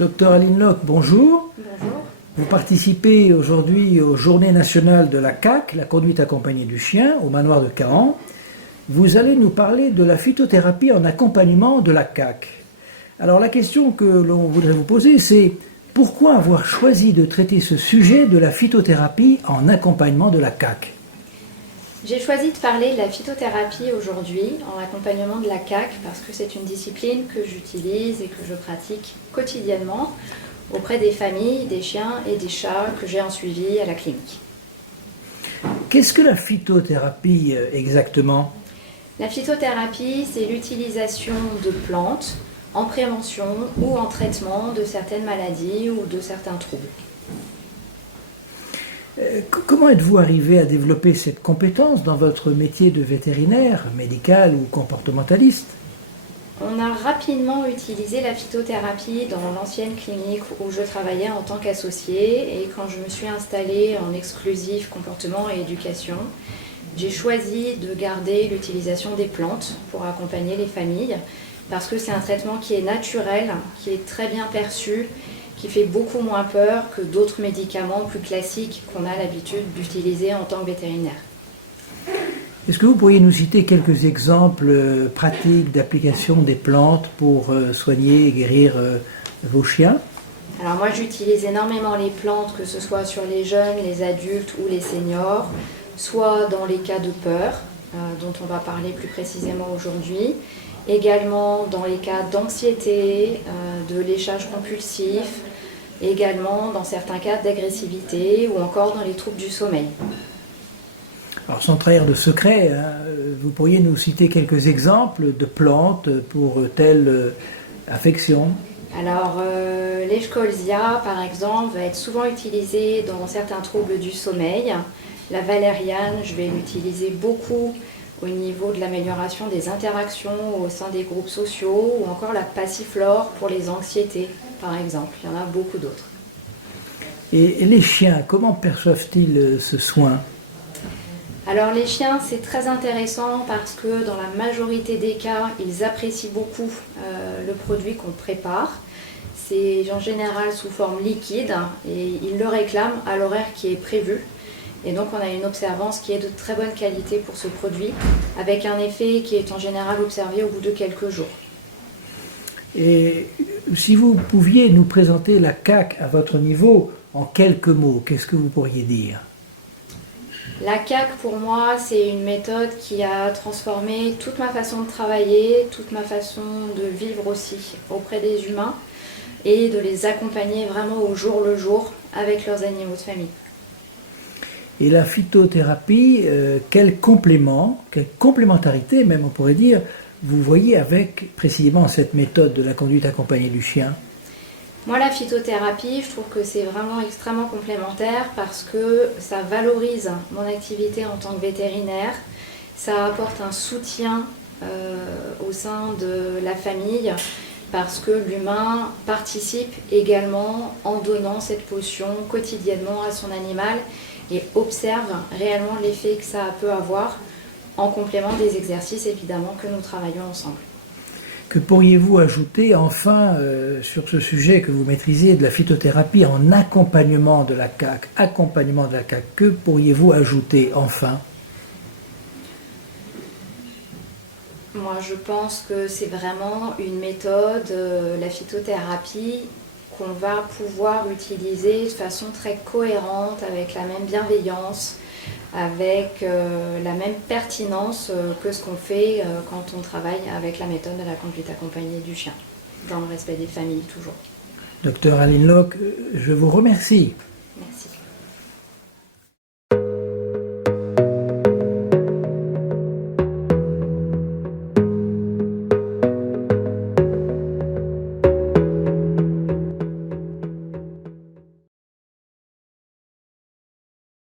Docteur Aline Locke, bonjour. Bonjour. Vous participez aujourd'hui aux Journées nationales de la CAC, la conduite accompagnée du chien, au manoir de Caen. Vous allez nous parler de la phytothérapie en accompagnement de la CAC. Alors la question que l'on voudrait vous poser, c'est pourquoi avoir choisi de traiter ce sujet de la phytothérapie en accompagnement de la CAC? J'ai choisi de parler de la phytothérapie aujourd'hui en accompagnement de la CAC parce que c'est une discipline que j'utilise et que je pratique quotidiennement auprès des familles, des chiens et des chats que j'ai en suivi à la clinique. Qu'est-ce que la phytothérapie exactement? La phytothérapie, c'est l'utilisation de plantes en prévention ou en traitement de certaines maladies ou de certains troubles. Comment êtes-vous arrivé à développer cette compétence dans votre métier de vétérinaire, médical ou comportementaliste? On a rapidement utilisé la phytothérapie dans l'ancienne clinique où je travaillais en tant qu'associée et quand je me suis installée en exclusif comportement et éducation, j'ai choisi de garder l'utilisation des plantes pour accompagner les familles parce que c'est un traitement qui est naturel, qui est très bien perçu, qui fait beaucoup moins peur que d'autres médicaments plus classiques qu'on a l'habitude d'utiliser en tant que vétérinaire. Est-ce que vous pourriez nous citer quelques exemples pratiques d'application des plantes pour soigner et guérir vos chiens? Alors moi j'utilise énormément les plantes, que ce soit sur les jeunes, les adultes ou les seniors, soit dans les cas de peur, dont on va parler plus précisément aujourd'hui, également dans les cas d'anxiété, de léchage compulsif, également dans certains cas d'agressivité ou encore dans les troubles du sommeil. Alors sans trahir de secret, vous pourriez nous citer quelques exemples de plantes pour telle affection? Alors l'Eschscholzia par exemple va être souvent utilisée dans certains troubles du sommeil. La valériane, je vais l'utiliser beaucoup au niveau de l'amélioration des interactions au sein des groupes sociaux ou encore la passiflore pour les anxiétés par exemple. Il y en a beaucoup d'autres. Et les chiens, comment perçoivent-ils ce soin? Alors les chiens, c'est très intéressant parce que dans la majorité des cas, ils apprécient beaucoup le produit qu'on prépare. C'est en général sous forme liquide et ils le réclament à l'horaire qui est prévu. Et donc on a une observance qui est de très bonne qualité pour ce produit, avec un effet qui est en général observé au bout de quelques jours. Et si vous pouviez nous présenter la CAC à votre niveau en quelques mots, qu'est-ce que vous pourriez dire? La CAC pour moi c'est une méthode qui a transformé toute ma façon de travailler, toute ma façon de vivre aussi auprès des humains et de les accompagner vraiment au jour le jour avec leurs animaux de famille. Et la phytothérapie, quel complément, quelle complémentarité même on pourrait dire, vous voyez avec précisément cette méthode de la conduite accompagnée du chien? Moi la phytothérapie, je trouve que c'est vraiment extrêmement complémentaire parce que ça valorise mon activité en tant que vétérinaire, ça apporte un soutien au sein de la famille parce que l'humain participe également en donnant cette potion quotidiennement à son animal et observe réellement l'effet que ça peut avoir en complément des exercices évidemment que nous travaillons ensemble. Que pourriez-vous ajouter enfin sur ce sujet que vous maîtrisez de la phytothérapie en accompagnement de la CAC? Accompagnement de la CAC, que pourriez-vous ajouter enfin? Moi je pense que c'est vraiment une méthode, la phytothérapie, qu'on va pouvoir utiliser de façon très cohérente, avec la même bienveillance, avec la même pertinence que ce qu'on fait quand on travaille avec la méthode de la conduite accompagnée du chien, dans le respect des familles toujours. Docteur Aline Locke, je vous remercie. Merci.